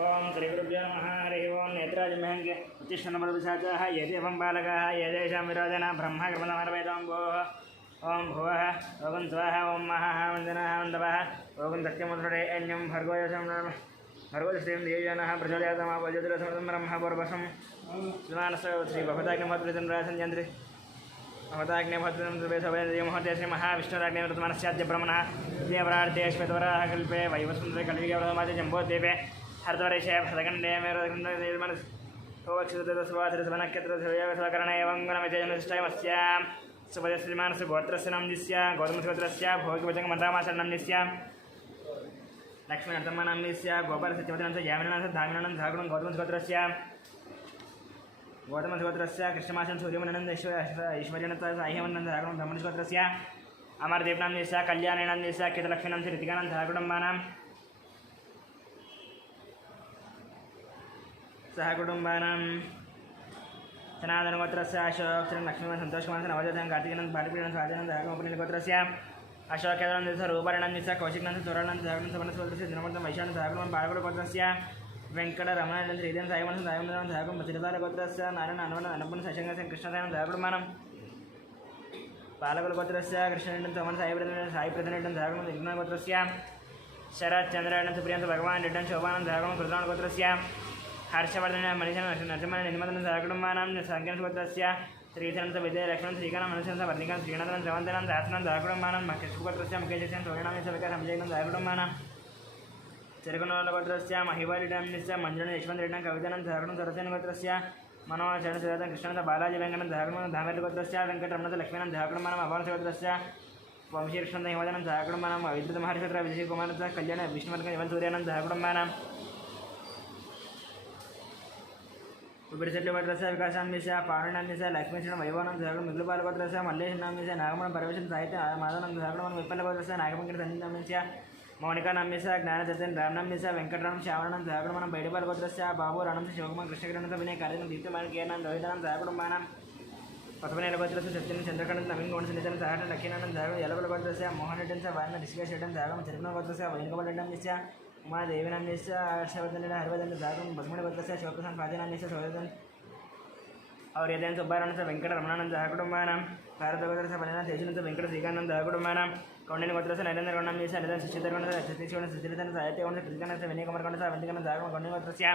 ओम श्री गुरुभ्यो नमः हरि ओम नेत्राजमहंगे उत्तिष्ठन्नमरुपिशाचाः ये देवं बालकाः ये देशां विरोधना ब्रह्मकृपणमर्वैतं भोः ओम भुवः ओम स्वाहा ओम महाः वन्दनाः वन्दवः ओम सत्यमुद्रे अन्यं भर्गोदश्रीं देवजनः प्रचोदयातमावज्योतिरसमृतं ब्रह्मपूर्वशं श्रीमानस्य श्री भगवताग्निमहोत्रितं रासञ्जन्त्रि भगवताग्निमहोत्रितं सर्वेशवैर्यमहोत्य श्री महाविष्णुराग्निमृतमनस्याद्य ब्रह्मणः देवरार्तेश्वेतवराः कल्पे वैवस्वन्द्रे कलियुगवरमादि जम्बोद्वीपे हरद्वारेशे भरतखण्डे मेरुदखण्डनिर्मणः ओक्षितस्वाधृतवनक्षत्रस्वकरण एवं गुणमितेजननिष्ठयमस्यां सुपदश्रीमानस्य गोत्रस्य नाम्निस्य गौतमगोत्रस्य भोगिवचङ्गमण्डामाचरणम्निस्य लक्ष्मीनरतम्मनाम्निस्य गोपालसत्यवतीनां यामिनां धामिनां धागुणं गौतमगोत्रस्य कृष्णमासं सूर्यमनन्दं ऐश्वर्यनता साह्यमनं धागुणं ब्रह्मणगोत्रस्य अमरदेवनाम्निस्य कल्याणेनाम्निस्य कीतलक्ष्मीनां ऋतिकानां धागुणम्बानां सह कुटुंबानां सनातनगोत्रस्य अशोकं लक्ष्मीवान् संतोषकुमारं नवजातं कार्तिकेयं पाटिपीडनं स्वाधीनं धागुणोपनिलगोत्रस्य अशोकेनं रूपरणं कौशिकनं चोरणं धागुणं सवनस्वोत्रस्य दिनमर्तं वैशानं धागुणं पालकुलगोत्रस्य वेङ्कटरमणं श्रीदेवं सायमनं सायमनं धागुणं चिरतालगोत्रस्य नारायण अनपन शशंकरं कृष्णसायनं धागुणमानं पालकुलगोत्रस्य कृष्णनेटं समन साईप्रतिनेटं धागुणं विघ्नगोत्रस्य शरच्चन्द्रेण सुप्रियं भगवान् रेड्डं शोभानं धागुणं कृतवाणगोत्रस्य हर्षवर्धन मनीषा नरसिंह निर्मदन सहकुटुंबानां संख्यानगोत्रस्य श्रीधरं विजय लक्ष्मण श्रीकानं मनुष्यं वर्णिकां श्रीनाथनं जवन्तनं दासनं सहकुटुंबानां मकेशगोत्रस्य मुकेशस्य सोयणां सविकां विजयनं सहकुटुंबानां चिरकुणगोत्रस्य महिवारिडांस्य मंजुळा यशवन्तरेड्डं कवितानं सहकुटुं सरसेनगोत्रस्य मनोहरचरणसुजातं कृष्णनं बालाजी वेङ्कटनं सहकुटुं धामेरगोत्रस्य वेङ्कटरमणं लक्ष्मीनं सहकुटुंबानां अभावसगोत्रस्य वंशीकृष्णं हिमवदनं सहकुटुंबानां वैद्युतमहर्षत्र विजयकुमारस्य कल्याण विष्णुवर्गं यवन सूर्यानं सहकुटुंबानां उबिडिसेट्लगोत्रस्य विकासान्विष्य पावनान्विष्य लक्ष्मीश्वरं वैभवनं सहकुटुं मिगुलपालगोत्रस्य मल्लेशनान्विष्य नागमणं परमेश्वरं साहित्य माधवनं सहकुटुं विप्पलगोत्रस्य नागमङ्कटसन्निधान्विष्य मौनिकानान्विष्य ज्ञानचैतन्य रामनान्विष्य वेङ्कटरामं श्यामणं सहकुटुं बैडपालगोत्रस्य बाबू राणं शिवकुमार कृष्णकिरणं विनय कार्यं दीप्तमानकेनं रोहितानं सहकुटुंबानां पद्मनेलगोत्रस्य सत्यं चन्द्रकान्तं नवीन गौणसन्निधानं सहकुटुं लक्ष्मीनानं सहकुटुं यलकुलगोत्रस्य मोहनरेड्डं वायन ऋषिकेशरेड्डं सहकुटुं चिरकुणगोत्रस्य वैनगोपालरेड्डंस्य उमादेवीनाम्निस्य हर्षवर्धनेन हरिवर्धन धागुणं बसमणगोत्रस्य शिवप्रसाद पादनाम्निस्य सौर्यधन और यदेन सुब्बारावणस्य वेङ्कटरमणानं सहकुटुंबानां भारतगोत्रस्य बलिनाथ देशनस्य वेङ्कट श्रीकान्तं सहकुटुंबानां कौण्डिन्यगोत्रस्य नरेन्द्रगौण्डम्निस्य नरेन्द्र शशिधरगौण्डस्य सतीश्वरं सुचरितन साहित्यगौण्डस्य कृतिकानस्य विनयकुमारगौण्डस्य अवन्तिकानं सहकुटुं कौण्डिन्यगोत्रस्य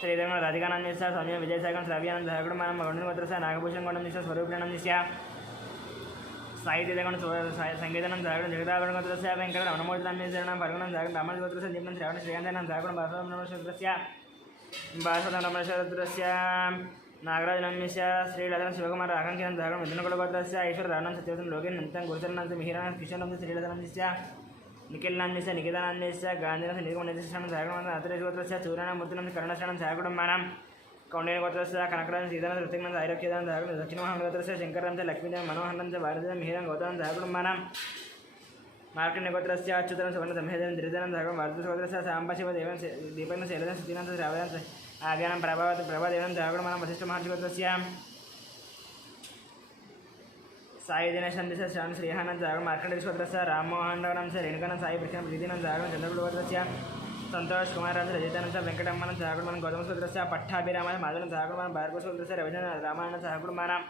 श्रीदेवनं राधिकानाम्निस्य स्वामी विजयसागरं श्राव्यानं सहकुटुंबानां कौण्डिन्यगोत्रस्य नागभूषणं गौण्डम्निस्य स्वरूपिणाम्निस्य साहित्यगण संगीतनं धागुणं जगदाभरणगोत्रस्य वेङ्कटरमणमूर्तिनाम्निशरणं भर्गुणं धागुणं रामगोत्रस्य दीपनं श्रावण श्रीकान्तानं धागुणं बासवनमनोषोत्रस्य नागराजनाम्निस्य श्रीलतानं शिवकुमार आकाङ्क्षिनं धागुणं मिथुनकुलगोत्रस्य ऐश्वर्यरावणं सत्यवतं लोकेन नन्तं गुरुचरणं मिहिरानं किशोरं श्रीलतानाम्निस्य निखिलनाम्निस्य निकेतानाम्निस्य गान्धिनं निर्गुणनिधिष्ठानं धागुणं अत्रेश्वरस्य सूर्यानं मूर्तिनं कर्णशरणं धागुणमानां कौण्डिन्यगोत्रस्य कनकराजं सीतानं ऋतिकनं ऐरक्यदानं धागुणं दक्षिणमहागोत्रस्य शङ्करं च लक्ष्मीदेवं मनोहरं च भारतीयं मिहिरं गौतमं धागुणमानां मार्कण्यगोत्रस्य अच्युतं सुवर्णसंहेदनं धृतनं धागुणं भारतगोत्रस्य साम्बशिवदेवं दीपनं शैलजं सतीनं च श्रावणं आज्ञानं प्रभादेवं धागुणमानां वसिष्ठमहर्षिगोत्रस्य साईदिनेशन्दस्य श्रावण श्रीहानं धागुणं मार्कण्डेश्वरस्य राममोहनरावणं च रेणुकानं साई कृष्णं प्रीतिनं धागुणं चन्द्रकुलगोत्रस्य संतोष कुमार रजतानं वेङ्कटरमणं सहकुटुं गौतमसूत्रस्य पट्टाभिरामः माधवनं सहकुटुं भार्गवसूत्रस्य रविचन्द्र रामायणं सहकुटुंबानाम्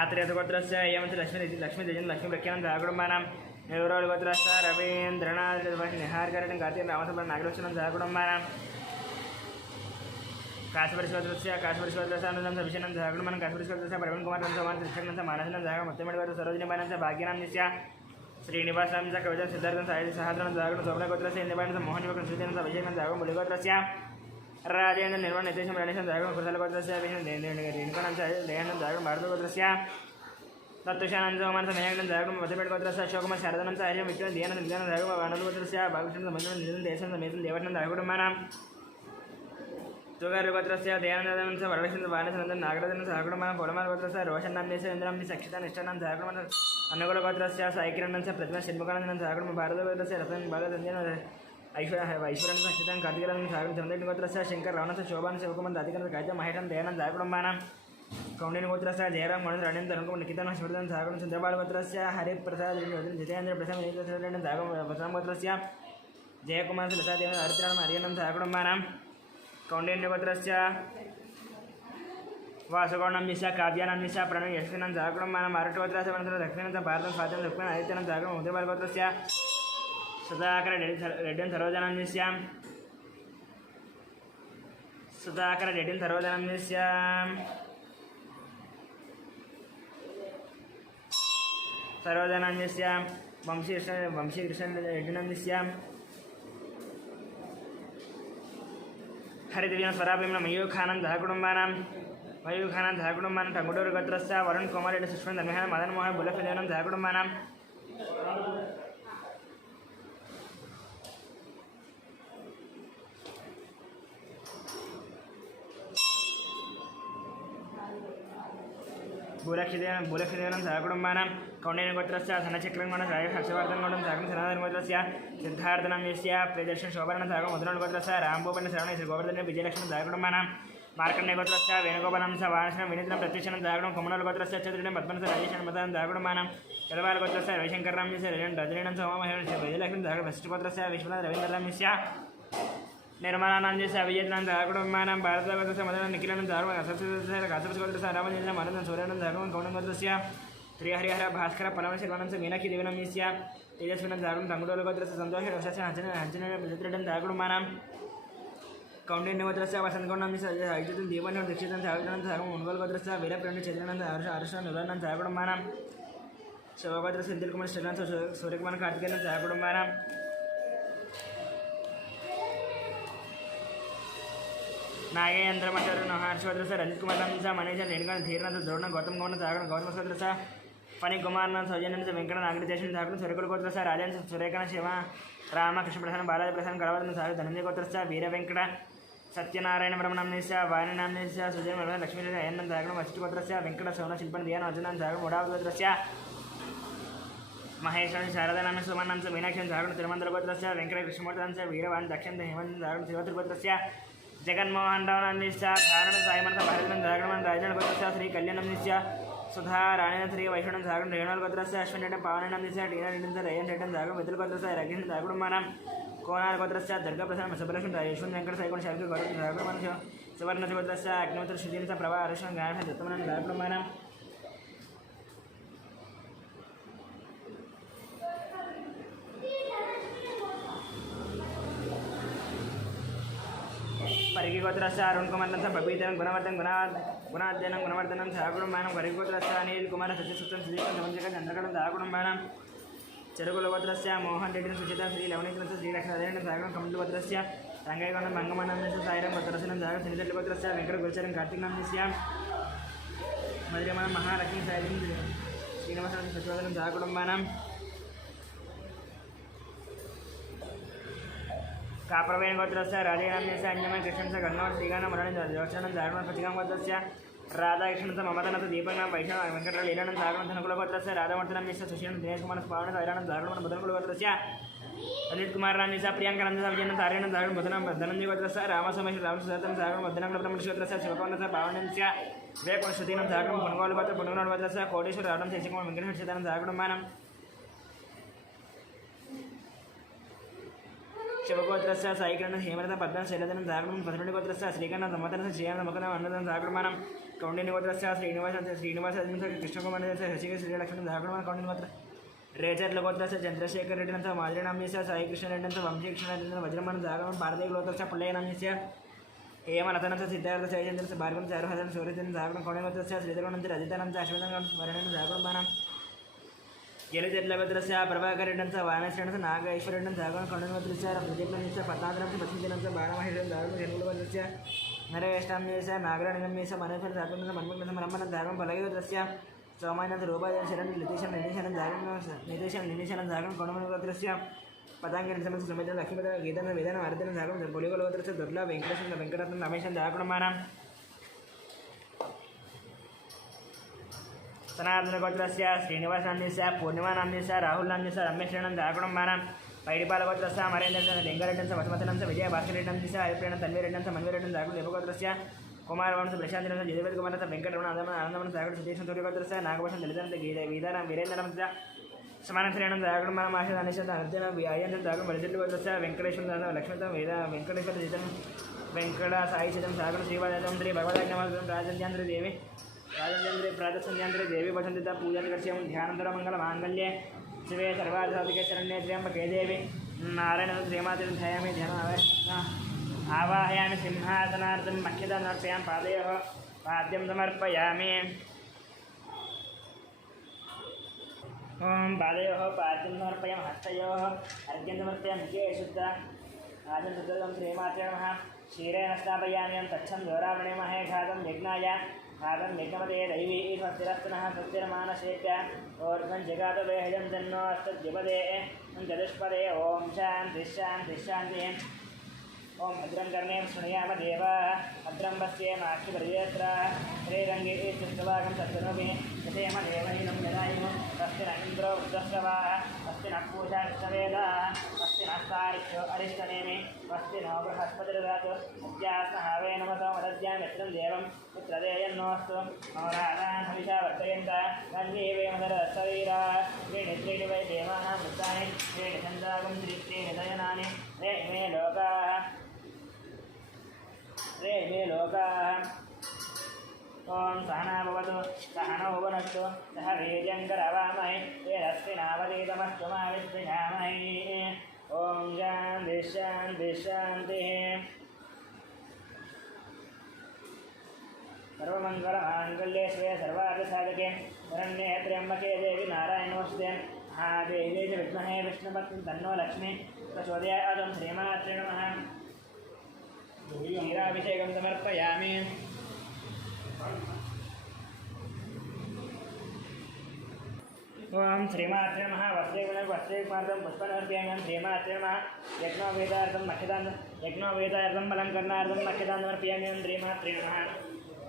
आत्रेयगोत्रस्य एवं लक्ष्मीदेजन लक्ष्मीप्रख्यानं सहकुटुंबानां नेवरोलगोत्रस्य रवीन्द्रनाथ निहारकरणं कार्तिक रामसभा नागरक्षणं सहकुटुंबानां काश्मीरगोत्रस्य अनन्तं सविशेनं सहकुटुंबानां काश्मीरगोत्रस्य प्रवीणकुमार रंसवान कृष्णनं मानसनं सहकुटुं मत्यमणिगोत्र सरोजिनीबाणं भाग्यनाम्निस्य श्रीनिवासांचा कविता सिद्धार्थन साहित्य सहाद्रन जागरण सोमनागोत्रस्य इंद्रबाणचं मोहन युवक सुचेनं विजयनं जागरण मुलिगोत्रस्य राजेंद्र निर्माण नितेशं राणेशं जागरण कुशलगोत्रस्य रेणुकानांचं दयानं जागरण भारतगोत्रस्य तत्तुषानांचं ओमानचं मेहगनं जागरण मध्यपेठगोत्रस्य अशोककुमार शारदानंचं हरिम विक्रम दियानं विज्ञानं जागरण वानरगोत्रस्य बालकृष्णचं मंजुळं निधन देशांचं मेजन देवटनं जागरणमानां तुगारगोत्रस्य दयानंदनं वरलक्ष्मीचं वानसनंदन नागराजनं सहकुटुंबानां पोलमारगोत्रस्य रोशननाम्निस्य इंद्राम्नि सक्षिता निष्ठानं जागरण अन्नकुलगोत्रस्य साईकिरणंस्य प्रतिमा शिल्पकलानं सहकुटुं भारतगोत्रस्य रतन बालसंजयन ऐश्वर्यानं सक्षितां कार्तिकेयनं सहकुटुं चन्द्रगोत्रस्य शङ्कर रावणस्य शोभानं शिवकुमार दातिकनं गायत्या महेशं दयानं सहकुटुंबानां कौण्डिन्यगोत्रस्य जयराम मनोज राणेन्द्र तरुणकुमार निकितानं हर्षवर्धनं सहकुटुं चन्द्रबालगोत्रस्य हरिप्रसाद जितेन्द्र प्रसाद सहकुटुं बसरामगोत्रस्य जयकुमार लतादेव हरिद्राम हरियनं सह कुटुम्बानां कौण्डिन्यगोत्रस्य वासुगौणं निशा काव्यानां निशा प्रणव यशस्विनं सह कुटुम्बानां मारुटगोत्रस्य वनंतर दक्षिणं सह भारतं स्वातं लक्ष्मण आदित्यनं सह कुटुम्बं उदयबालगोत्रस्य सुधाकर रेड्डीं सर्वजनां निश्यां सुधाकर रेड्डीं सर्वजनां निश्यां सर्वजनां निश्यां वंशी कृष्ण रेड्डीनं निश्यां हरिदेवीनं स्वराभिमनं मयूखानं सह कुटुम्बानां टंगुटूरु गोत्रस्य वरुण कुमार रेड्डी सुष्मन धर्महेन मदन मोहन बुलफदेवनं सह कुटुम्बानां बुलक्षदेवनं सह कुटुम्बानां कौण्डिन्यगोत्रस्य धनचक्रगणं हर्षवर्धनगौडं सह सनातनगोत्रस्य सिद्धार्थनं यस्य प्रियदर्शन शोभनं सह मधुरगोत्रस्य रामभूपन श्रवण श्री गोवर्धन विजयलक्ष्मण सह कुटुम्बानां मार्कण्डेयगोत्रस्य वेणुगोपालं सह वाणिश्रम विनितनं प्रत्यक्षनं सह कुमनलगोत्रस्य चतुर्णं पद्मनं सह राजेशं मदनं सह कुटुम्बानां यदवालगोत्रस्य रविशंकरराम यस्य रजनीनं सह उमामहेश्वरं श्री विजयलक्ष्मण सह वसिष्ठगोत्रस्य विश्वनाथ रवीन्द्रराम यस्य निर्मलानंद से अभिजितनंद कुटुम्बानां भारतगोत्रस्य मदनं निखिलानंद सरस्वती कासरगोत्रस्य रामचंद्रन मानंद सूर्यानंद कौण्डिन्यगोत्रस्य श्रीहरिहर भास्कर पलमशर्वानंद मीनाक्षी देवनं यस्य तेजस्विनं टंगुटूरुगोत्रस्य संतोष रोषस्य हंचन मित्रडं कुटुम्बानां कौण्डिन्यगोत्रस्य वसन्तगौणं अजितं देवानं दीक्षितं सावित्रनं सह मुनगोलगोत्रस्य वीरप्रणि चंद्रनंद हर्ष नुरानंद कुटुम्बानां शिवगोत्रस्य सेंथिलकुमार श्रीनाथ सूर्यकुमार कार्तिकेयनं सह कुटुम्बानां नागेन्द्रमठर हर्षवर्धन रंजित कुमार नंद मनीष रेणुका धीरनाथ जोड़ना गौतम गौड़ सागर गौतम सौद्र फणी कुमार सौजन्य वेंकट नागरिकेशन सागर सूर्यकुल गोत्र राजन सुरेखन शिव राम कृष्ण प्रसाद बालाजी प्रसाद गणवर्धन सागर धनंजय गोत्र वीर वेंकट सत्यनारायण ब्रह्मणाम वाणीनाम सुजय लक्ष्मी अयन सागर वशिष्ठ गोत्र वेंकट सौन शिल्पन दियान अर्जुन सागर मुडाव गोत्र महेश्वर शारदानाम सुमनाम मीनाक्षी सागर तिरुमंदर गोत्र वेंकट कृष्णमूर्ति वीरवान दक्षिण हेमंत सागर शिवत्र गोत्र जगन्मोहन राव निश्चा धारण सायमन भारत जागरण राजन गोत्र श्री कल्याणम निश्चा सुधा राणी श्री वैष्णव जागरण रेणुल गोत्र अश्विन पावन निश्चा टीना रेड्डी रयन रेड्डी जागरण मित्र गोत्र रघिन जागरण कोनार गोत्र दुर्गा प्रसाद सुब्रह्मण्य यशवंत वेंकट सैकोण शाखी गौरव जागरण सुवर्ण गोत्र अग्निमित्र श्रीन प्रभा हर्षण गायन दत्तमन जागरण परिगी गोत्रस्य अरुण कुमार बबीधरं गुणवर्धन गुणाध्ययनं गुणवर्धनं सहकुटुम्बानां परिगी गोत्रस्य अनिल कुमार सचिसुतं सुजीतं समंजकं चंद्रकलं सहकुटुम्बानां चरुकुल गोत्रस्य मोहन रेड्डी सुचिता श्री लवणीकृतं श्रीलक्ष्मीनारायण सागरं कमल गोत्रस्य रंगैगौंडं मंगमनाम्यस्य सायरं गोत्ररसनं सागरं सिनिदल्लि गोत्रस्य वेंकट गुलचरं कार्तिक नाम्यस्य मधुरमनं महालक्ष्मी सायरं श्रीनिवासनं सचिवदनं सहकुटुम्बानां काप्रवेण गोत्रस्य राजेनाम्यस्य अन्यमय कृष्णस्य गंगावर श्रीगान मरण जोक्षणं जागरण पचिकां गोत्रस्य राधाकृष्णस्य ममतनथ दीपंगां वैष्णव वेंकटराव लीलानंद जागरण धनकुल गोत्रस्य राधावर्धनाम्यस्य सुशीलन दिनेश कुमार पावन सायरानंद जागरण मदनकुल गोत्रस्य अनिल कुमार रामस्य प्रियंकानंद विजयन तारेण जागरण मदनं धनंजय गोत्रस्य रामसोमेश रामसुजातं जागरण मदनकुल ब्रह्मण्य गोत्रस्य शिवकुमारस्य पावनस्य वेकोण श्रुतीनं जागरण पुनगोल गोत्र पुनगोल गोत्रस्य कोटेश्वर रावण शशिकुमार वेंकटेश्वर जागरण मानं शिवगोत्रस्य साईकरण हेमरथ पद्मन शैलधनं जागरण पथरुणि गोत्रस्य श्रीकर्ण समतन श्रीयान मकन अन्नदन जागरणमानं कौंडिन्य गोत्रस्य श्रीनिवास कृष्णकुमार हर्षिकेश श्रीलक्ष्मण जागरण कौंडिन्य गोत्र रेचर गोत्रस्य चंद्रशेखर रेड्डी माधुरी नाम्यस्य साई कृष्ण रेड्डी वंशी कृष्ण रेड्डी वज्रमन जागरण भारतीय गोत्रस्य पुल्लय नाम्यस्य हेमरथनस्य सिद्धार्थ जयचंद्र भार्गव चारुहसन सूर्यचंद्र जागरण कौंडिन्य गोत्रस्य श्रीधरवनंतर अजितानंद अश्वथन स्मरणेन जागरणमानं गेलचेट्ల गोत्रस्य प्रभाकर रेड्डी वानश्रेणस्य नागेश्वर रेड्डी जागरण कौंडिन्य गोत्रस्य प्रदीपनस्य पद्माधरस्य पश्चिमदिनस्य बाणमहेश्वर जागरण जन्मूल गोत्रस्य नरेष्टाम्यस्य नागराणिगम्यस्य मनेश्वर जागरण मन्मथन ब्रह्मण जागरण फलगे गोत्रस्य सौमान्यनाथ रूपायन शरण नितेशन निनिशन जागरण कौंडिन्य गोत्रस्य पतांगिनी समस्त समेत लक्ष्मीपद गीतन वेदन वर्धन जागरण बोलिगोल गोत्रस्य दुर्लभ वेंकटेश्वर वेंकटरत्न रमेशन जागरणमानं सनातन गोत्रस्य श्रीनिवास नाम्यस्य पूर्णिमा नाम्यस्य राहुल नाम्यस्य रमेश रेड्डी जागरणमानं पैडिपाल गोत्रस्य अमरेन्द्र लिंगारेड्डी वसुमतनं विजय भास्कर रेड्डी अभिप्रेण तन्वी रेड्डी मन्वी रेड्डी जागरण देवगोत्रस्य कुमारवंश प्रशांत जयदेव कुमार वेंकटरमण आनंदमन सागर सुदेश सूर्यगोत्रस्य नागभूषण दलितन वीराराम वीरेन्द्रनंद సమానశ్రేణం దాగడం మన మాష అనిశ్చిత అర్జున వ్యాయంత్రం దాగం బలిచెట్టు వద్ద వెంకటేశ్వరం లక్ష్మీతం వేద వెంకటేశ్వర చితం వెంకట సాయి చితం సాగరం శ్రీవాదం శ్రీ భగవదాజ్ఞానం రాజేంద్ర దేవి రాజేంద్ర ప్రాతసంధ్యాంధ్ర దేవి వసంతిత పూజా కర్ష్యం ధ్యానంతర మంగళ మాంగళ్యే శివే సర్వాధికే శరణ్యే త్ర్యంబకే దేవి నారాయణ శ్రీమాతృ ధ్యాయామి ధ్యానం ఆవాహయామి సింహాసనార్థం మఖ్యత నర్పయామి పాదయోః పాద్యం సమర్పయామి ఓం పాదయోః పాద్యం సమర్పయామి హస్తయోః అర్ఘ్యం సమర్పయామి ముఖే శుద్ధ ఆజం శుద్ధం శ్రీమాత్రే నమః క్షీరేణ స్థాపయామి తచ్చం దూరావణే మహే ఘాతం యజ్ఞాయ घातं यज्ञमते दैवी स्वस्तिरस्तनः स्वस्तिरमानसेत्य ऊर्ध्वं जगातवेहजं जन्नो अस्तद्युपदे चतुष्पदे ॐ शान्तिः ओम भद्रं कर्णें शृणुयाम देवाः भद्रं पश्येमाक्षिपर्यत्र श्रीरङ्गे चित्रभागं तत्तनोपि यथेम देवहीनं यदायुः स्वस्ति न इन्द्रो वृद्धश्रवाः स्वस्ति नः पूषा विश्ववेदाः स्वस्ति नस्तारिष्ठो अरिष्टनेमि स्वस्ति नो बृहस्पतिर्ददातु अद्यास्महावे नमसो मदद्यां मित्रं देवं पुत्रदेयन्नोऽस्तु नवराधान् हविषा वर्तयन्त गन्धीवे मदरशरीरा त्रीणि वै देवानां वृत्तानि त्रीणि छन्दागं त्रीणि दयनानि रे इमे लोकाः ओम सहना भवतु सहनौ भुनक्तु सह वीर्यं करवामहे तेजस्विनावधीतमस्तु मा विद्विषामहे ओम शान्तिः सर्वमङ्गलमाङ्गल्ये शिवे सर्वार्थसाधके शरण्ये त्र्यम्बके देवी नारायणे नमोस्तुते महादेवी च विद्महे विष्णुपत्नी तन्नो लक्ष्मी प्रचोदयात् श्रीमात्रे नमः नीराभिषेकं समर्पयामि ओम श्रीमात्रे नमः वस्त्रेकमार्गं पुष्पनमर्पयामि श्रीमात्रे नमः यज्ञोपवीतार्थं यज्ञोपवीतार्थं अलङ्करणार्थं मक्षतां समर्पयामि श्रीमात्रे नमः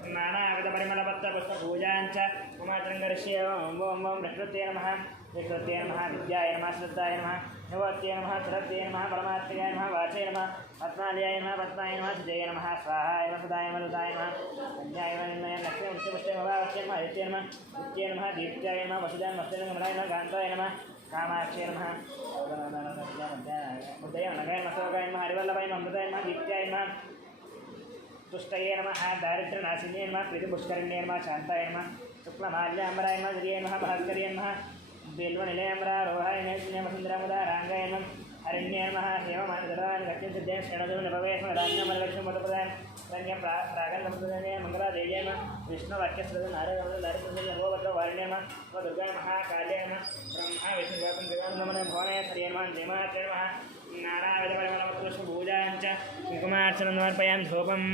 नानाविधपरिमलपत्रपुष्पपूजाञ्च ममात्रं करिष्ये ओम प्रकृत्यै नमः विद्याय नमः श्रद्धाय नमः निवत्यै नमः सुरत्यै नमः परमात्मयाय नमः वाचय नमः पद्मालयाय नमः पद्माय नमः सुजय नमः स्वाहाय नमः सदाय नमः लुताय नमः संज्ञाय नमः लक्ष्मी पुष्टपुष्टे भवावत्यै नमः आदित्यै नमः नित्यै नमः दीप्त्याय नमः वसुदाय मस्तय कमलाय नमः कान्ताय नमः कामाक्षय नमः उदय नगाय नमः सोगाय नमः हरिवल्लभाय नमः अमृताय नमः दीप्त्याय नमः तुष्टये नमः दारिद्र्यनाशिन्ये नमः प्रीतिपुष्करिण्ये नमः शान्ताय नमः शुक्लमाल्याम्बराय नमः जये नमः भास्कर्ये नमः बेल्वनिलयम्बरारोहाय नमः वसुन्धरामुदाराङ्गाय नमः हरिण्ये नमः हेममानधरान् गच्छन् सिद्धेन श्रेणोदं नभवेस्म राज्ञमलक्ष्मी मधुप्रदान् रण्य प्रागन्धप्रदाने मङ्गलादेव्यै नमः विष्णुवाक्यस्रदं नारायणमलक्ष्मी वारिण्ये नमः दुर्गाय नमः काल्याय नमः ब्रह्मा विष्णुजातं जगन्नमने भवानाय हरिये नमः जयमात्रे नमः नानाविधपरिमलपुष्पपूजाञ्च कुङ्कुमार्चनं समर्पयामि धूपम्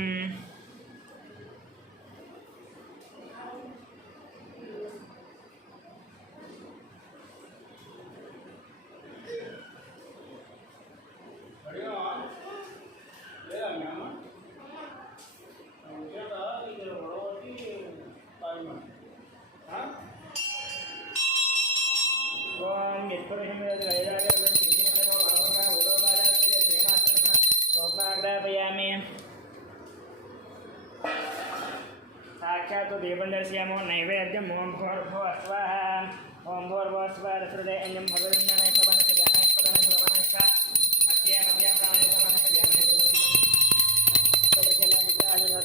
साक्षात् दीपं दर्शयामो नैवेद्यं ओं भूर्भुवः स्वः ओं भूर्भुवः स्वः रसृदयञ्जं भगवन्नारायणस्य ज्ञानस्पदनस्य लवणस्य मध्यां प्राणस्य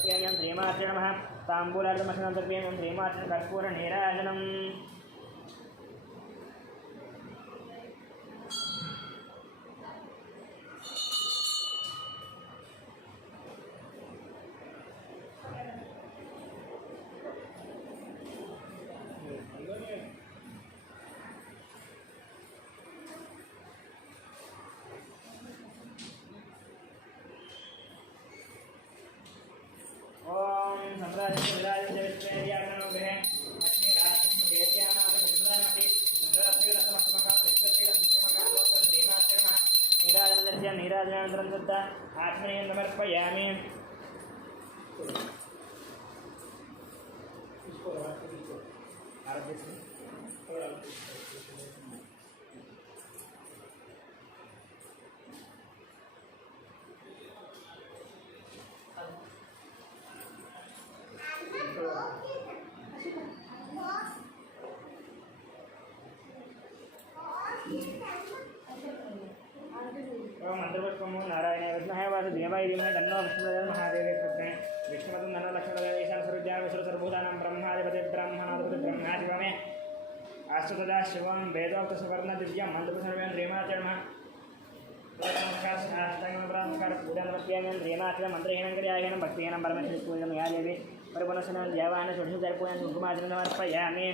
ज्ञानस्य श्रीमात्रे नमः ताम्बूलार्धमशनं तर्पयामि श्रीमात्रे कर्पूरनीराजनम् ओम सम्राजस्य विराजस्य विश्वेर्याकरणो गृहे अस्मि राष्ट्रस्य वेद्यानाथ सुन्दरमति सुन्दरस्य विश्वस्य देवाश्रमः नीराजनदर्श्य नीराजनानन्तरं तद्दा आत्मनीयं समर्पयामि विष्णुहे वासुदेवाय धीमहि तन्नो विष्णुः महादेवे प्रचोदयात् विष्णुपदं नमो लक्ष्मणदेव ईशान सर्वज्ञान विश्वसर्वभूतानां ब्रह्माधिपति ब्रह्मणाधिपति ब्रह्मा शिवमे अस्तु तदा शिवं वेदोक्तसुवर्ण दिव्यं मन्त्रपुष्पं ह्रीमाचर्मः नमस्कार पूजा नमस्कार ह्रीमाचर मन्त्रहीनं क्रियाहीनं भक्तिहीनं परमेश्वरी पूजनं या देवी परिपुनस्सनं देवान् षोडशोपचारपूजनं कुङ्कुमार्चनं समर्पयामि